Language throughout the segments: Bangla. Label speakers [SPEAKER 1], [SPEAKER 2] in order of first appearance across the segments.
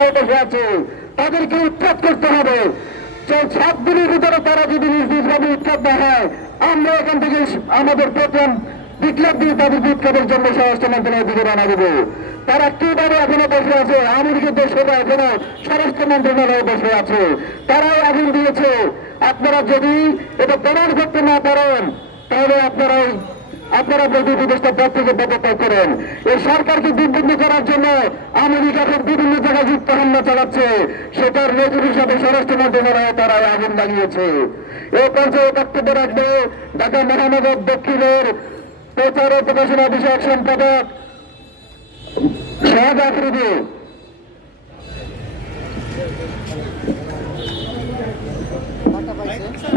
[SPEAKER 1] বসে তাদেরকে উৎখাত করতে হবে। সাত দিনের ভিতরে তারা যদি নিজ নিজভাবে উৎখাত না আমরা এখান থেকে আমাদের প্রথম বিপ্লব দিয়ে তাদের বিক্ষোভের জন্য স্বরাষ্ট্র মন্ত্রণালয়ের দিকে রানা দেবো। তারা কীভাবে এখনও বসে আছে? আমেরিকার দেশেরা এখনও স্বরাষ্ট্র মন্ত্রণালয়ে বসে আছে। তারাও আগুন দিয়েছে। আপনারা যদি এটা প্রমাণ করতে না পারেন, তাহলে আপনারা আপনারা যদি উপদেষ্টা পদ থেকে পদত্যাগ করেন। এই সরকারকে বিবৃতি করার জন্য আমেরিকা এখন বিভিন্ন জায়গায় যুক্ত হামলা চালাচ্ছে। সেটার নজর হিসাবে স্বরাষ্ট্র মন্ত্রণালয়ে তারা আগুন লাগিয়েছে। এ পর্যায়ে বক্তব্য রাখবে ঢাকা মহানগর দক্ষিণের প্রচার ও প্রকাশনা বিষয়ক সম্পাদক শাহাদ আফ্রিদি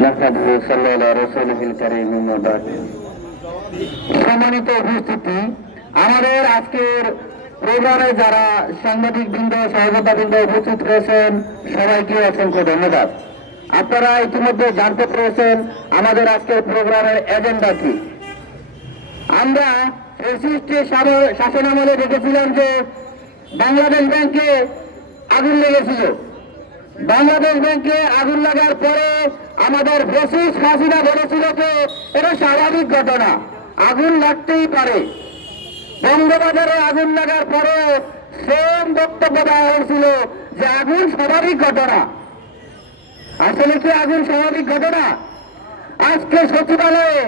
[SPEAKER 1] নাহমাদুহু সাল্লাল্লাহু রাসূলুল কারীম আম্মা বা'দ সম্মানিত উপস্থিতি, আমাদের আজকের প্রোগ্রামে যারা সাংবাদিক বৃন্দ সহযোগিতা বৃন্দ উপস্থিত রয়েছেন, সবাইকে অসংখ্য ধন্যবাদ। আপনারা ইতিমধ্যে জানতে পেরেছেন আমাদের আজকের প্রোগ্রামের এজেন্ডা কি। আমরা ফ্যাসিস্টে শাসন আমলে দেখেছিলাম যে বাংলাদেশ ব্যাংকে আগুন লেগেছিল। বাংলাদেশ ব্যাংকে আগুন লাগার পরে আমাদের ফ্যাসিস্ট হাসিনা বলেছিল যে এটা স্বাভাবিক ঘটনা। আগুন লাগতেই পারে। বঙ্গবাজারে আগুন লাগার পরে সেম বক্তব্য দেওয়া হয়েছিল যে আগুন স্বাভাবিক ঘটনা। আসলে কি আগুন স্বাভাবিক ঘটনা? আজকে সচিবালয়ে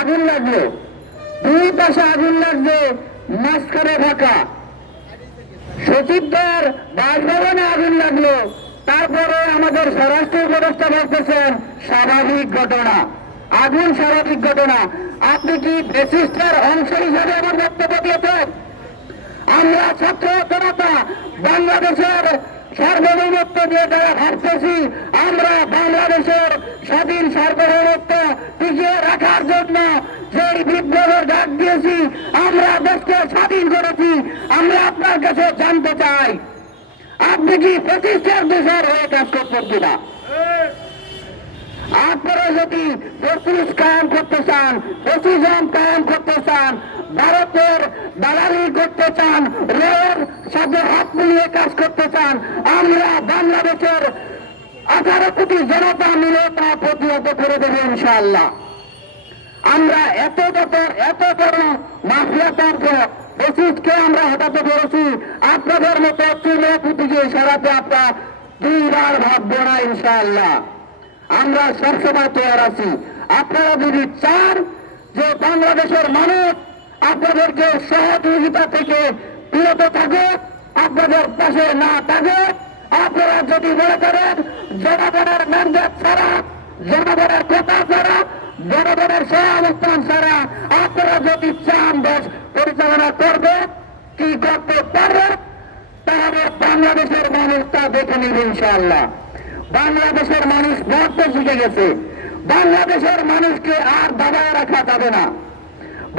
[SPEAKER 1] আগুন লাগল। দুই পাশে আগুন লাগছে, মাঝখানে ঢাকা সচিবদের বাসভবনে আগুন লাগল। তারপরে আমাদের স্বরাষ্ট্র উপদেষ্টা বলতেছেন, স্বাভাবিক ঘটনা। আগুন স্বাভাবিক ঘটনা আপনি কি বেসিস্টের অংশ হিসাবে আমার বক্তব্য দিয়েছেন? আমরা ছাত্র জনতা বাংলাদেশের সার্বভৌমত্ব নিয়ে যারা ভাবতেছি, আমরা বাংলাদেশের স্বাধীন সার্বভৌমত্ব টিকিয়ে রাখার জন্য সেই বিপ্লবের ডাক দিয়েছি, আমরা দেশকে স্বাধীন করেছি। আমরা আপনার কাছে জানতে চাই, আপনি কি প্রতিষ্ঠার দেশের হয়ে কাজ করতেন কিনা? আপনারা যদি বত্রিশ কায়েম করতে চান পঁচিশন কায়েম করতে চান, ভারতের দালালি করতে চান, রেলের সাথে হাত মিলিয়ে কাজ করতে চান, আমরা বাংলাদেশের আঠারো কোটি জনতা মিলে তা প্রতিহত করে দেবো ইনশাআল্লাহ। আমরা এত বড় এত বড় মাফিয়া তন্ত্র বৈশিষ্ট্যকে আমরা হটাতে পেরেছি আপনাদের মতো চুনপুটিকে সরাতে আপনার দুইবার ভাববো না ইনশাআল্লাহ। আমরা সবসময় তৈরি আছি। আপনারা যদি চান যে বাংলাদেশের মানুষ আপনাদেরকে সহযোগিতা থেকে বিরত থাকে আপনাদের পাশে না থাকে আপনারা যদি মনে করেন জনগণের ম্যান্ডেট ছাড়া, জনগণের কথা ছাড়া, জনগণের সহাবস্থান ছাড়া আপনারা যদি চান দেশ পরিচালনা করবে, কি করতে পারবে, তাহলে বাংলাদেশের মানুষ তা দেখে নিবে ইনশাআল্লাহ। বাংলাদেশের মানুষ মরতে শিখে গেছে। বাংলাদেশের মানুষকে আর দাবায় রাখা যাবে না।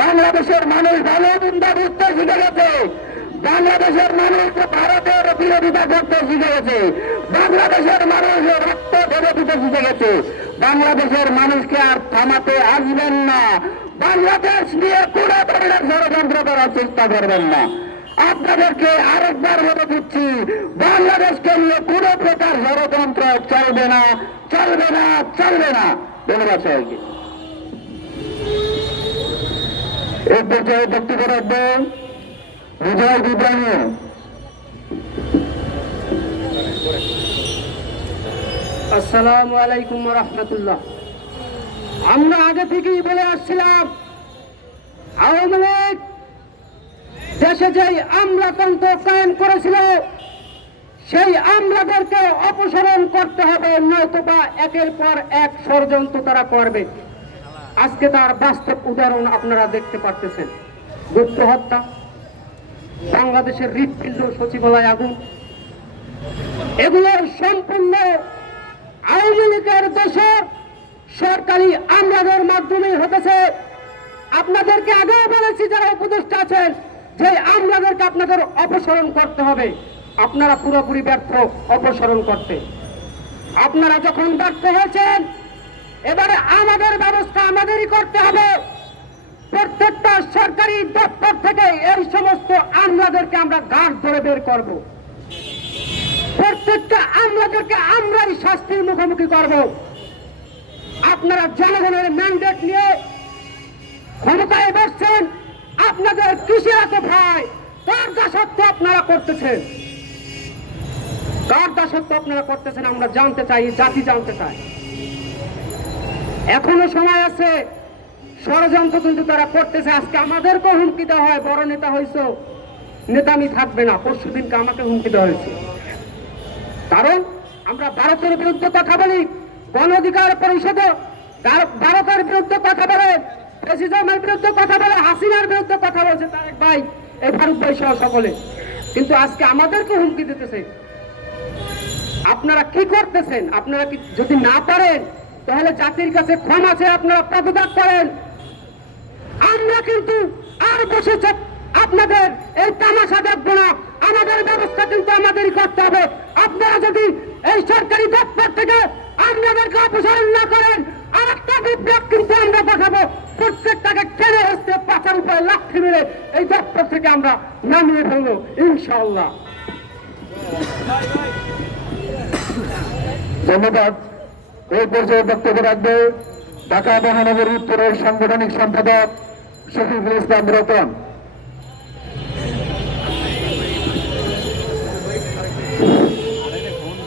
[SPEAKER 1] বাংলাদেশের মানুষ ভালো নিন্দা বুঝতে শিখে গেছে। বাংলাদেশের মানুষ ভারতের বিরোধিতা করতে শিখে গেছে। বাংলাদেশের মানুষ রক্ত ঢেলে দিতে শিখে গেছে। বাংলাদেশের মানুষকে আর থামাতে আসবেন না। বাংলাদেশ নিয়ে কোনো ধরনের ষড়যন্ত্র করার চেষ্টা করবেন না। আপনাদেরকে আরেকবার বলে দিচ্ছি, বাংলাদেশকে নিয়ে কোনো প্রকার ষড়যন্ত্র চলবে না চলবে না চলবে না। ধন্যবাদ সবাইকে। পর্যায়ে বিজয়
[SPEAKER 2] আসসালামু আলাইকুম রহমতুল্লাহ। আমরা আগে থেকেই বলে আসছিলাম, আওয়ামী লীগ দেশে যেই আমলাতন্ত্র কায়েম করেছিল, সেই আমলাদেরকে অপসারণ করতে হবে, নয়তোবা একের পর এক ষড়যন্ত্র তারা করবে। আজকে তার বাস্তব উদাহরণ আপনারা দেখতে পারতেছেন। গুপ্ত হত্যা, বাংলাদেশের হৃদপিণ্ড সচিবালয় আগুন। এগুলোর সম্পূর্ণ আওয়ামী লীগের দেশের সরকারি আমলাদের মাধ্যমে হতেছে। আপনাদেরকে আগেও বলেছি যারা উপদেষ্টা আছেন যে আমলাদেরকে আপনাদের অপসারণ করতে হবে, আপনারা পুরোপুরি ব্যর্থ অপসারণ করতে। আপনারা যখন ব্যর্থ হয়েছেন, এবারে আমাদের ব্যবস্থা আমাদেরই করতে হবে। প্রত্যেকটা সরকারি দপ্তর থেকে এই সমস্ত আমলাদেরকে আমরা গাছ ধরে বের করব।
[SPEAKER 1] প্রত্যেকটা আমলাদেরকে আমরাই শাস্তির মুখোমুখি করব। আপনারা জনগণের ম্যান্ডেট নিয়ে ক্ষমতায় বসছেন। আপনাদের কিসের এত ভয় কার দাসত্ব আপনারা করতেছেন? কার দাসত্ব আপনারা করতেছেন আমরা জানতে চাই জাতি জানতে চাই এখনও সময় আছে, ষড়যন্ত্র কিন্তু তারা করতেছে। আজকে আমাদেরকেও হুমকি দেওয়া হয়, বড় নেতা হয়েছ নেতামি থাকবে না, পরশু দিনকে আমাকে হুমকি দেওয়া হয়েছে। কারণ আমরা ভারতের বিরুদ্ধে কথা বলি, গণ অধিকার পরিষদ ভারতের বিরুদ্ধে কথা বলে প্রেসিডেন্টের বিরুদ্ধে কথা বলে, হাসিনার বিরুদ্ধে কথা বলছে তারেক ভাই, এই ফারুক ভাই সহ সকলে। কিন্তু আজকে আমাদেরকে হুমকি দিতেছে। আপনারা কি করতেছেন? আপনারা কি যদি না পারেন, তাহলে জাতির কাছে ক্ষমা চেয়ে আপনারা পদত্যাগ করেন। আমরা কিন্তু আর বসে আপনাদের এই তামাশা দেখব না। আমাদের ব্যবস্থা কিন্তু আমাদেরই করতে হবে। আপনারা যদি এই সরকারি দপ্তর থেকে আপনাদেরকে অপসারণ না করেন আমরা দেখাবো। প্রত্যেকটাকে টেনে হচ্ছে পাচার উপরে মেরে এই দপ্তর থেকে আমরা নামিয়ে ফেলব ইনশাআল্লাহ।
[SPEAKER 3] ধন্যবাদ। এই পর্যায়ে বক্তব্য রাখবে ঢাকা মহানগর উত্তরের সাংগঠনিক সম্পাদক শফিকুল ইসলাম রতন।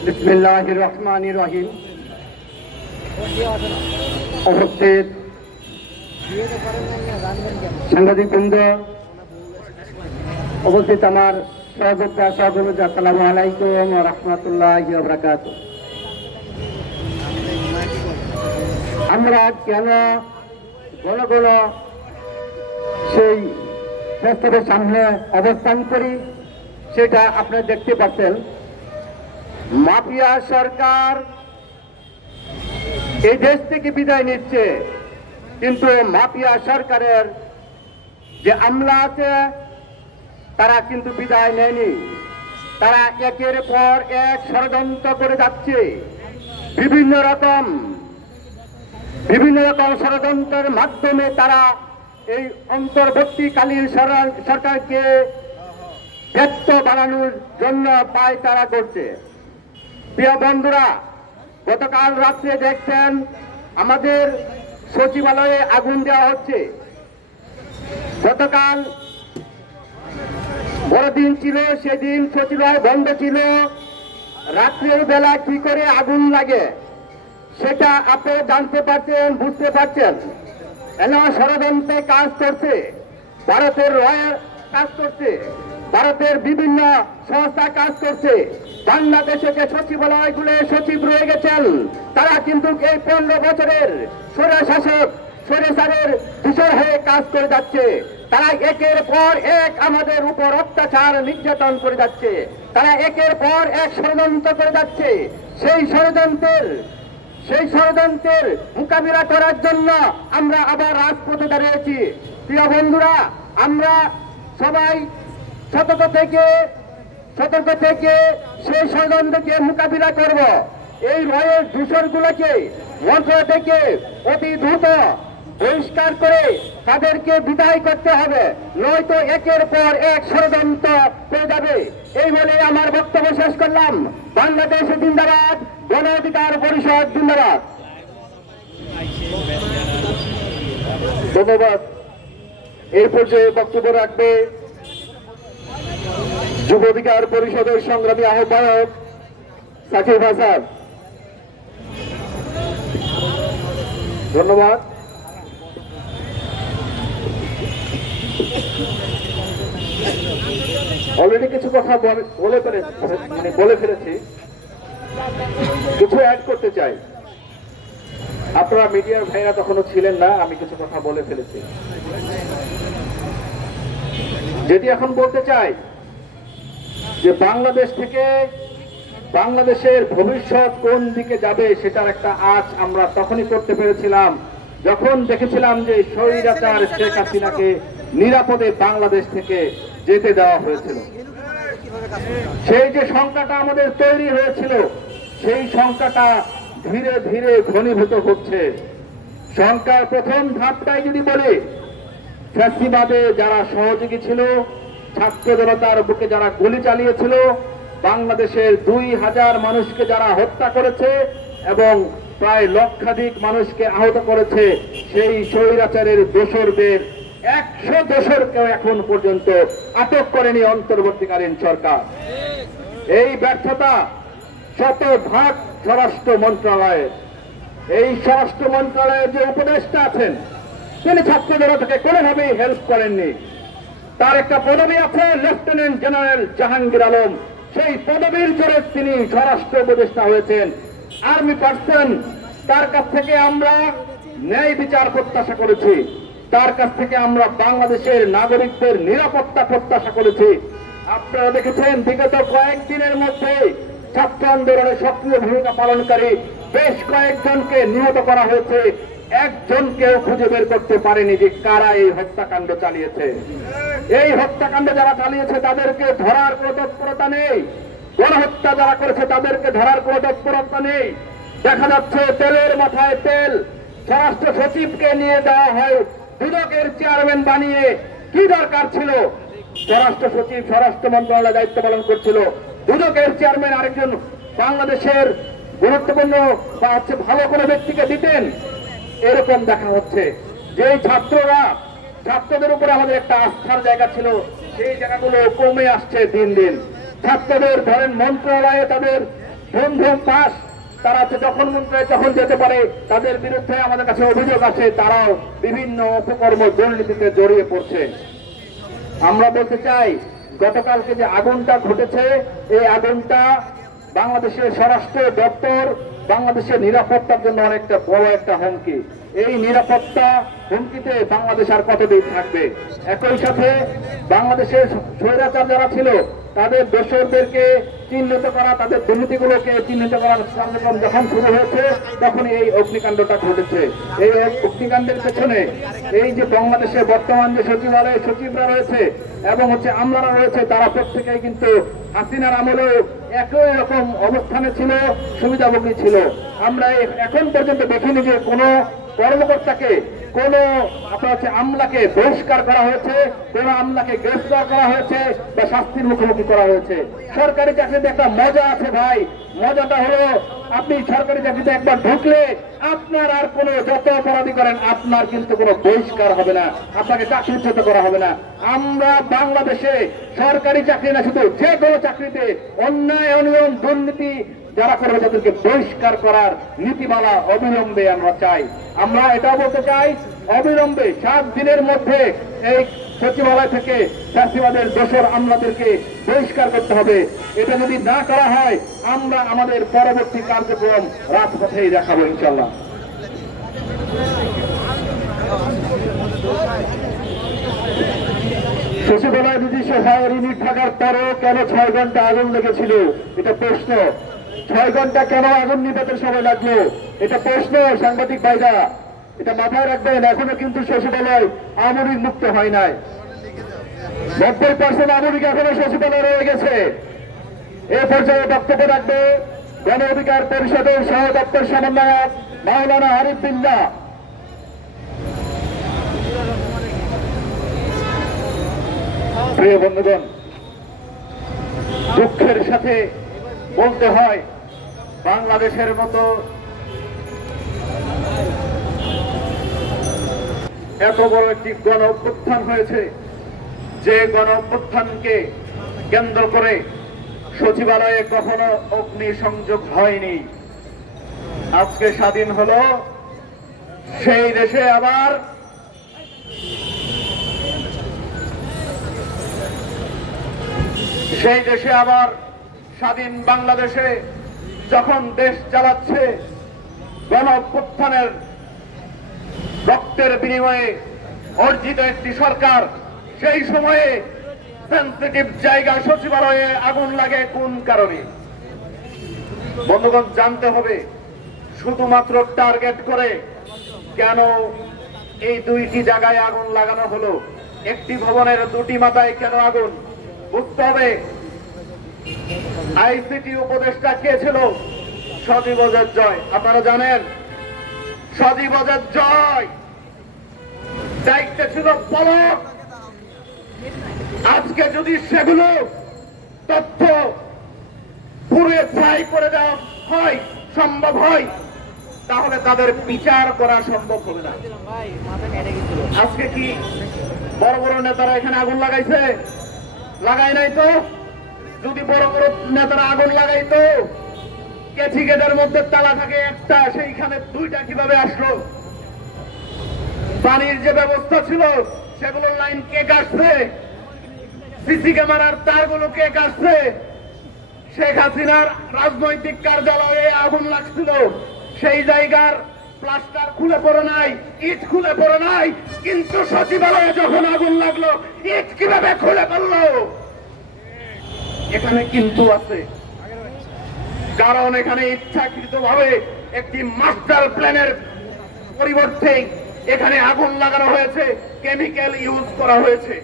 [SPEAKER 1] বিসমিল্লাহ রহমান রহিম। উপস্থিত সাংবাদিক বৃন্দ উপস্থিত আমার সহযোদ্ধা সহকর্মী আসসালামু আলাইকুম রহমতুল্লাহ বরাকাত আমরা কেন ঘন ঘন সেই ফেস্টিভের সামনে অবস্থান করি, সেটা আপনারা দেখতে পাচ্ছেন। মাফিয়া সরকার এই দেশ থেকে বিদায় নিচ্ছে। কিন্তু মাফিয়া সরকারের যে আমলা আছে, তারা কিন্তু বিদায় নেয়নি। তারা একের পর এক ষড়যন্ত্র করে যাচ্ছে। বিভিন্ন রকম বিভিন্ন রকম ষড়যন্ত্রের মাধ্যমে তারা এই অন্তর্বর্তীকালীন সরকারকে ব্যক্ত বানানোর জন্য পায় তারা করছে। প্রিয় বন্ধুরা গতকাল রাত্রে দেখছেন আমাদের সচিবালয়ে আগুন দেওয়া হচ্ছে। গতকাল বড়দিন ছিল, সেদিন সচিবালয় বন্ধ ছিল। রাত্রের বেলা কি করে আগুন লাগে সেটা আপনারা জানতে পারছেন, বুঝতে পারছেন? এন ষড়যন্ত্রে কাজ করছে, ভারতের রয়ের কাজ করছে। ভারতের বিভিন্ন সংস্থা কাজ করছে। বাংলাদেশকে যে সচিবালয়গুলো সচিব রয়ে গেছেন। তারা কিন্তু এই পনেরো বছরের সরে শাসক সরে সারের হয়ে কাজ করে যাচ্ছে। তারা একের পর এক আমাদের উপর অত্যাচার নির্যাতন করে যাচ্ছে। তারা একের পর এক ষড়যন্ত্র করে যাচ্ছে। সেই ষড়যন্ত্রের সেই ষড়যন্ত্রের মোকাবিলা করার জন্য আমরা আবার রাজপথে দাঁড়িয়েছি। প্রিয় বন্ধুরা, আমরা সবাই সতর্ক থেকে সতর্ক থেকে সেই ষড়যন্ত্রকে মোকাবিলা করব। এই ভয়ের দূষণগুলোকে মন্ত্র থেকে অতি দ্রুত বহিষ্কার করে তাদেরকে বিদায় করতে হবে। নয়তো একের পর এক ষড়যন্ত্র পেয়ে যাবে। এই বলে আমার বক্তব্য শেষ করলাম। বাংলাদেশ জিন্দাবাদ, গণ অধিকার পরিষদ জিন্দাবাদ।
[SPEAKER 3] ধন্যবাদ। এই পর্যায়ে বক্তব্য রাখবে যুব অধিকার পরিষদের সংগ্রামী আহ্বায়ক সাকিব হাসান। ধন্যবাদ। অলরেডি কিছু কথা বলে- মানে বলে ফেলেছি। কিছু অ্যাড করতে চাই। আপনারা মিডিয়ার ভাইরা তখনও ছিলেন না, আমি কিছু কথা বলে ফেলেছি। যেটি এখন বলতে চাই যে বাংলাদেশ থেকে বাংলাদেশের ভবিষ্যৎ কোন দিকে যাবে সেটার একটা আজ আমরা তখনই করতে পেরেছিলাম। যখন দেখেছিলাম যে স্বৈরাচার শেখ হাসিনাকে নিরাপদে বাংলাদেশ থেকে যেতে দেওয়া হয়েছিল। সেই যে সংখ্যাটা আমাদের তৈরি হয়েছিল সেই সংখ্যাটা ধীরে ধীরে ঘনীভূত হচ্ছে। সংখ্যার প্রথম ধাপটাই যদি বলে ফ্যাসিবাদে যারা সহযোগী ছিল ছাত্র জনতার বুকে যারা গুলি চালিয়েছিল, বাংলাদেশের দুই হাজার মানুষকে যারা হত্যা করেছে এবং প্রায় লক্ষাধিক মানুষকে আহত করেছে, সেই স্বৈরাচারের দোসরদের একশো দোসরকেও এখন পর্যন্ত আটক করেনি অন্তর্বর্তীকালীন সরকার। এই ব্যর্থতা শত ভাগ স্বরাষ্ট্র মন্ত্রণালয়ের। এই স্বরাষ্ট্র মন্ত্রণালয়ের যে উপদেষ্টা আছেন, তিনি ছাত্রদের থেকে কোনোভাবেই হেল্প করেননি। তার একটা পদবি আছে লেফটেন্যান্ট জেনারেল জাহাঙ্গীর আলম। সেই পদবীর জোরে তিনি স্বরাষ্ট্র উপদেষ্টা হয়েছেন। আর্মি পার্সন তার কাছ থেকে আমরা ন্যায় বিচার প্রত্যাশা করেছি। তার কাছ থেকে আমরা বাংলাদেশের নাগরিকদের নিরাপত্তা প্রত্যাশা করেছি। আপনারা দেখেছেন, বিগত কয়েকদিনের মধ্যে ছাত্র আন্দোলনে সক্রিয় ভূমিকা পালনকারী বেশ কয়েকজনকে নিহত করা হয়েছে। একজনকেও খুঁজে বের করতে পারেনি যে কারা এই হত্যাকাণ্ড চালিয়েছে। এই হত্যাকাণ্ড যারা চালিয়েছে তাদেরকে ধরার কোনো তৎপরতা নেই। গণহত্যা যারা করেছে তাদেরকে ধরার কোনো তৎপরতা নেই। দেখা যাচ্ছে তেলের মাথায় তেল। স্বরাষ্ট্র সচিবকে নিয়ে দেওয়া হয়। দুদকের চেয়ারম্যান বানিয়ে কি দরকার ছিল? স্বরাষ্ট্র সচিব, স্বরাষ্ট্র মন্ত্রণালয় দায়িত্ব পালন করছিল। দুদকের চেয়ারম্যান আরেকজন বাংলাদেশের গুরুত্বপূর্ণ বা হচ্ছে ভালো কোনো ব্যক্তিকে দিতেন। এরকম দেখা হচ্ছে। যে ছাত্ররা ছাত্রদের উপরে আমাদের একটা আস্থার জায়গা ছিল। সেই জায়গাগুলো কমে আসছে দিন দিন। ছাত্রদের ধরেন মন্ত্রণালয়ে তাদের ধুম পাস, তারা যখন মন্ত্রণালয়ে তখন যেতে পারে, তাদের বিরুদ্ধে আমাদের কাছে অভিযোগ আছে, তারাও বিভিন্ন অপকর্ম দুর্নীতিতে জড়িয়ে পড়ছে। আমরা বলতে চাই, গতকালকে যে আগুনটা ঘটেছে, এই আগুনটা বাংলাদেশের স্বরাষ্ট্র দপ্তর, বাংলাদেশের নিরাপত্তার জন্য অনেকটা বড় একটা হুমকি। এই নিরাপত্তা হুমকিতে বাংলাদেশ আর কতদিন থাকবে? একই সাথে বাংলাদেশের স্বৈরাচার যারা ছিল, তাদের দোষরদেরকে চিহ্নিত করা, তাদের দুর্নীতিগুলোকে চিহ্নিত করার কার্যক্রম যখন শুরু হয়েছে, তখন এই অগ্নিকাণ্ডটা ঘটেছে। এই অগ্নিকাণ্ডের পেছনে এই যে বাংলাদেশের বর্তমান যে সচিবালয়ে, সচিবরা রয়েছে এবং হচ্ছে আমলারা রয়েছে, তারা প্রত্যেকেই কিন্তু হাসিনার আমলেও একই রকম অবস্থানে ছিল সুবিধাভোগী ছিল। আমরা এখন পর্যন্ত দেখিনি যে কোনো কর্মকর্তাকে কোন আপনার আমলাকে বহিষ্কার করা হয়েছে, কোন আমলাকে গ্রেফতার করা হয়েছে বা শাস্তির মুখোমুখি করা হয়েছে। সরকারি চাকরিতে একটা মজা আছে ভাই। মজাটা হলো, আপনি সরকারি চাকরিতে একবার ঢুকলে আপনার আর কোনো যত অপরাধী করেন, আপনার কিন্তু কোনো বহিষ্কার হবে না। আপনাকে চাকরিচ্যুত করা হবে না। আমরা বাংলাদেশে সরকারি চাকরি না, শুধু যে কোনো চাকরিতে অন্যায়, অনিয়ম, দুর্নীতি যারা করবে তাদেরকে বহিষ্কার করার নীতিমালা অবিলম্বে আমরা চাই। আমরা এটাও বলতে চাই, অবিলম্বে সাত দিনের মধ্যে এই সচিবালয় থেকে চাষিবাদের দোষর আমলাদেরকে বহিষ্কার করতে হবে। এটা যদি না করা হয়, আমরা আমাদের পরবর্তী কার্যক্রম রাজপথেই দেখাবো ইনশাল্লাহ সচিবালয় নিজস্ব ফায়ার ইউনিট থাকার পরেও কেন ছয় ঘণ্টা আগুন লেগেছিল? এটা প্রশ্ন। ছয় ঘণ্টা কেন আগুন নিভাতে সময় লাগল? এটা প্রশ্ন, সাংবাদিক ভাইরা। এটা মাথায় রাখবেন, এখনও কিন্তু সচিবালয় আমরিক মুক্ত হয় নাই। নব্বই পার্সেন্ট আমরিক এখনও সচিবালয় রয়ে গেছে। এ পর্যায়ে বক্তব্য রাখবে গণ অধিকার পরিষদের সহ দপ্তর সমন্বয়ক মাওলানা আরিফ বিল্লাহ প্রিয় বন্ধুগণ, দুঃখের সাথে বলতে হয় বাংলাদেশের মতো এত বড় একটি গণ অভ্যুত্থান হয়েছে, যে গণ অভ্যুত্থানকে কেন্দ্র করে সচিবালয়ে কখনো অগ্নি সংযোগ হয়নি। আজকে স্বাধীন হলো, সেই দেশে আবার সেই দেশে আবার স্বাধীন বাংলাদেশে যখন দেশ চালাচ্ছে গণ অভ্যুত্থানের রক্তের বিনিময়ে অর্জিত একটি সরকার, সেই সময়ে সেন্সিটিভ জায়গা সচিবালয়ে আগুন লাগে কোন কারণে? বন্ধুগণ, জানতে হবে, শুধুমাত্র টার্গেট করে কেন এই দুইটি জায়গায় আগুন লাগানো হলো? একটি ভবনের দুটি মাথায় কেন আগুন? বুঝতে হবে। আইসিটি উপদেষ্টা কে ছিল? সজীব জয়। আপনারা জানেন? সজীব জয়। দায়িত্বে ছিল পলক। আজকে যদি সেগুলো তথ্য পুড়ে ছাই করে দেওয়া হয়, সম্ভব হয়, তাহলে তাদের বিচার করা সম্ভব হবে না। আজকে কি বড় বড় নেতারা এখানে আগুন লাগাইছে? লাগাই নাই তো? যদি বড় বড় নেতারা আগুন লাগাইতো কেছি গেটের মধ্যে তালা থাকে একটা, সেইখানে দুইটা কীভাবে আসলো? পানির যে ব্যবস্থা ছিল, সেগুলোর লাইন কে কাটছে? সিসি ক্যামেরার তারগুলো কে কাটছে? শেখ হাসিনার রাজনৈতিক কার্যালয়ে আগুন লাগছিল। সেই জায়গার প্লাস্টার খুলে পড়ে নাই, ইট খুলে পড়ে নাই, কিন্তু সচিবালয়ে যখন আগুন লাগল, ইট কীভাবে খুলে পড়ল? এখানে কিন্তু আছে। কারণ এখানে ইচ্ছাকৃত ভাবে একটি মাস্টার প্ল্যানের পরিবর্তে এখানে আগুন লাগানো হয়েছে কেমিক্যাল ইউজ করা হয়েছে।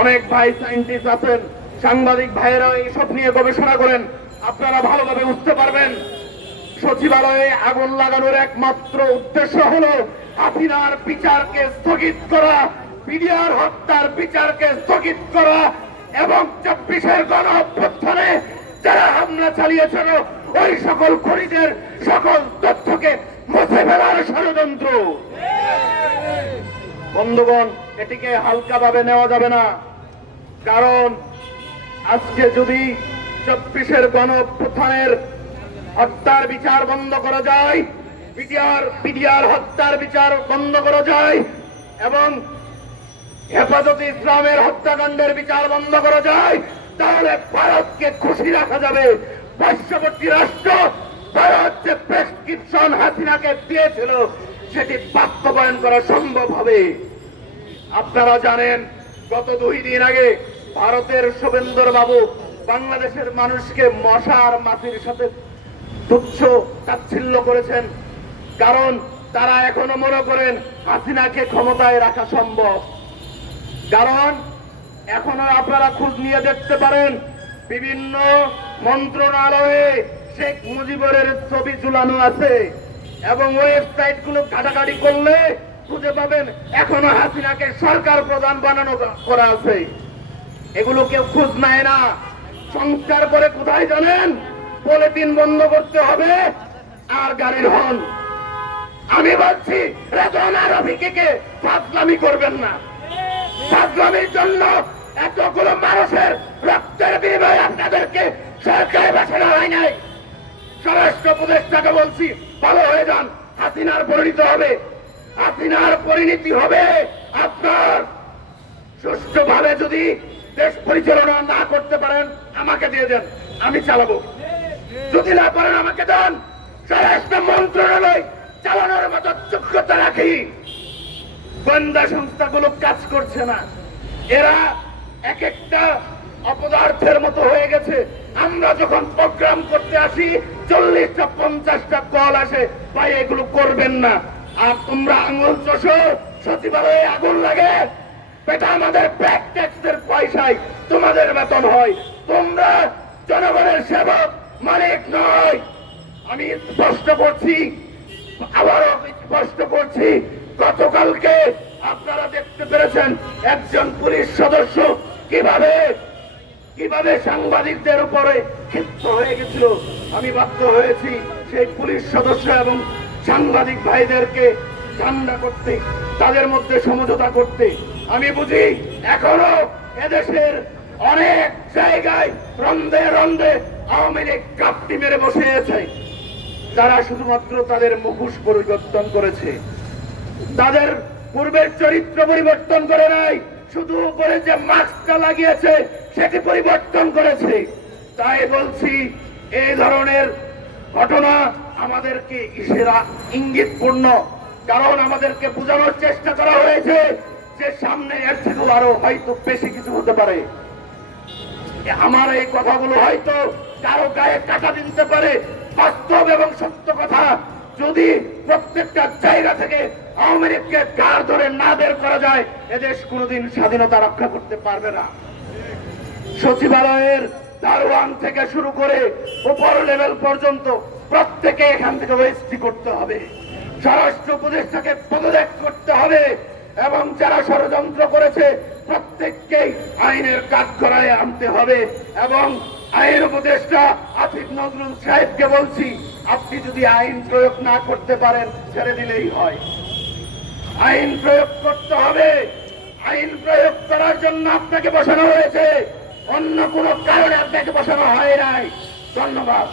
[SPEAKER 3] অনেক ভাই সায়েন্টিস্ট আছেন, সাংবাদিক ভাইয়েরা এইসব নিয়ে গবেষণা করেন। আপনারা ভালোভাবে বুঝতে পারবেন, সচিবালয়ে আগুন লাগানোর একমাত্র উদ্দেশ্য হলো হাসিনার বিচারকে স্থগিত করা, বিডিআর হত্যার বিচারকে স্থগিত করা এবং চব্বিশের গণ অভ্যুত্থানে যারা হামলা চালিয়েছিল, ওই সকল খনিদের সকল তথ্যকে মুছে ফেলার ষড়যন্ত্র। বন্ধুগণ, এটিকে হালকাভাবে নেওয়া যাবে না। কারণ, আজকে যদি চব্বিশের গণ অভ্যুত্থানের হত্যার বিচার বন্ধ করা যায় পিডিআর পিডিআর হত্যার বিচার বন্ধ করা যায়, এবং হেফাজতে ইসলামের হত্যাকাণ্ডের বিচার বন্ধ করা যায়, তাহলে ভারতকে খুশি রাখা যাবে। পার্শ্ববর্তী রাষ্ট্র ভারত যে প্রেসক্রিপশন হাসিনাকে দিয়েছিল, সেটি বাস্তবায়ন করা সম্ভব হবে। আপনারা জানেন, গত দুই দিন আগে ভারতের শুভেন্দর বাবু বাংলাদেশের মানুষকে মশার মাছির সাথে তুচ্ছ তাচ্ছিল্য করেছেন, কারণ তারা এখনও মনে করেন হাসিনাকে ক্ষমতায় রাখা সম্ভব। কারণ, এখনও আপনারা খোঁজ নিয়ে দেখতে পারেন, বিভিন্ন মন্ত্রণালয়ে শেখ মুজিবুরের ছবি ঝুলানো আছে। এবং ওয়েবসাইটগুলো ঘাটাঘাটি করলে খুঁজে পাবেন, এখনও হাসিনাকে সরকার প্রধান বানানো করা আছে। এগুলো কেউ খোঁজ নেয় না। সংস্কার করে কোথায় জানেন? পলিথিন বন্ধ করতে হবে, আর গাড়ির হন আমি বলছি রেজন রফিকে ফাজলামি করবেন না। ফাজলামির জন্য এতগুলো মানুষের রক্তের বিনিময়ে আপনাদেরকে সরকারে বসানো হয় নাই। স্বরাষ্ট্র উপদেষ্টাকে বলছি, ভালো হয়ে যান, হাসিনার পরিণত হবে। হাসিনার পরিণতি হবে আপনার। সুষ্ঠুভাবে যদি দেশ পরিচালনা না করতে পারেন, আমাকে দিয়ে দেন, আমি চালাবো। যদি না পারেন আমাকে দেন, স্বরাষ্ট্র মন্ত্রণালয় চালানোর মতো যোগ্যতা রাখি। গোয়েন্দা সংস্থাগুলো কাজ করছে না। এরা এক একটা অপদার্থের মতো হয়ে গেছে। আমরা যখন প্রোগ্রাম করতে আসি, চল্লিশটা, পঞ্চাশটা কল আসে, ভাই, এগুলো করবেন না। আর তোমরা আঙুল চষো, সচিবালয়ে আগুন লাগে। এটা আমাদের ব্যাক ট্যাক্সের পয়সায় তোমাদের বেতন হয়। তোমরা জনগণের সেবক, মালিক নয়। আমি স্পষ্ট করছি, আবারও স্পষ্ট করছি গতকালকে আপনারা দেখতে পেরেছেন একজন পুলিশ সদস্য কীভাবে কীভাবে সাংবাদিকদের উপরে ক্ষিপ্ত হয়ে গেছিল। আমি বাধ্য হয়েছি সেই পুলিশ সদস্য এবং সাংবাদিক ভাইদেরকে ঠান্ডা করতে, তাদের মধ্যে সমঝোতা করতে। আমি বুঝি এখনও এদেশের অনেক জায়গায় রন্ধে রন্ধে আওয়ামী লীগ কাপটি মেরে বসে আছে। তারা শুধুমাত্র তাদের মুখোশ পরিবর্তন করেছে। তাদের পূর্বের চরিত্র পরিবর্তন করে নাই। শুধু উপরে যে মাস্কটা লাগিয়েছে, সেটি পরিবর্তন করেছে। তাই বলছি এই ধরনের ঘটনা আমাদেরকে ইসেরা ইঙ্গিতপূর্ণ। কারণ আমাদেরকে বোঝানোর চেষ্টা করা হয়েছে যে সামনে এর থেকেও আরও হয়তো বেশি কিছু হতে পারে। আমার এই কথাগুলো হয়তো কারও গায়ে কাটা দিতে পারে। বাস্তব এবং সত্য কথা যদি প্রত্যেকটা জায়গা থেকে আওয়ামী লীগকে গার ধরে না বের করা যায়, এদেশ কোনোদিন স্বাধীনতা রক্ষা করতে পারবে না। সচিবালয়ের দারোয়ান থেকে শুরু করে উপর লেভেল পর্যন্ত প্রত্যেকে এখান থেকে ওয়েস্টি করতে হবে। স্বরাষ্ট্র উপদেষ্টাকে পদত্যাগ করতে হবে এবং যারা ষড়যন্ত্র করেছে, প্রত্যেককেই আইনের কাঠগড়ায় আনতে হবে এবং আইন উপদেষ্টা আসিফ নজরুল সাহেবকে বলছি, আপনি যদি আইন প্রয়োগ না করতে পারেন, ছেড়ে দিলেই হয়। আইন প্রয়োগ করতে হবে। আইন প্রয়োগ করার জন্য আপনাকে বসানো হয়েছে। অন্য কোনো কারণে আপনাকে বসানো হয় নাই। ধন্যবাদ।